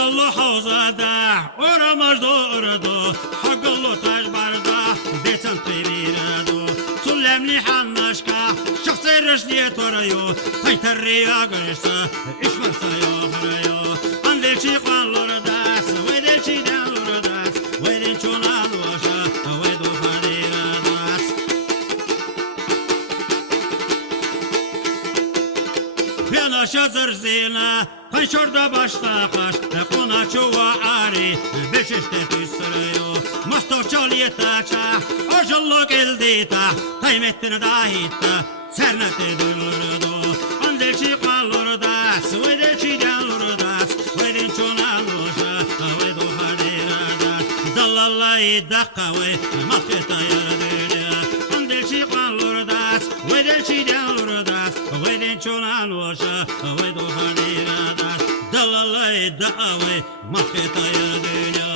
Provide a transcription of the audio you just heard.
Masallı havzada uğramaz doğurdu Hagıllı taş barda deçen kıyırdı Sulemli hannaşka şıksı rışliye toruyor Kaytarıya görüşse işmarsa yoğuruyor Andelçi kanlurdas Vedelçiden lurdas Veden çonan başa Vedu hadiradas Piyanaşa zırzina Kanşorda başta kaş Kona çuva ari Beşişte tüsürüyor Mastov çalıya taça Oşulluk eldita Kaymettin dahitta Sernete dürlürdü Andelçi kanlurdas Vedelçiden lurdas Veden çonan başa Vedu hadiradas Dallallayı dakka ve Matketa yaradıca Andelçi kanlurdas Vedelçiden lurdas Veden çonan başa Vedu hadiradas Dalalay da'awe Makketaya dünya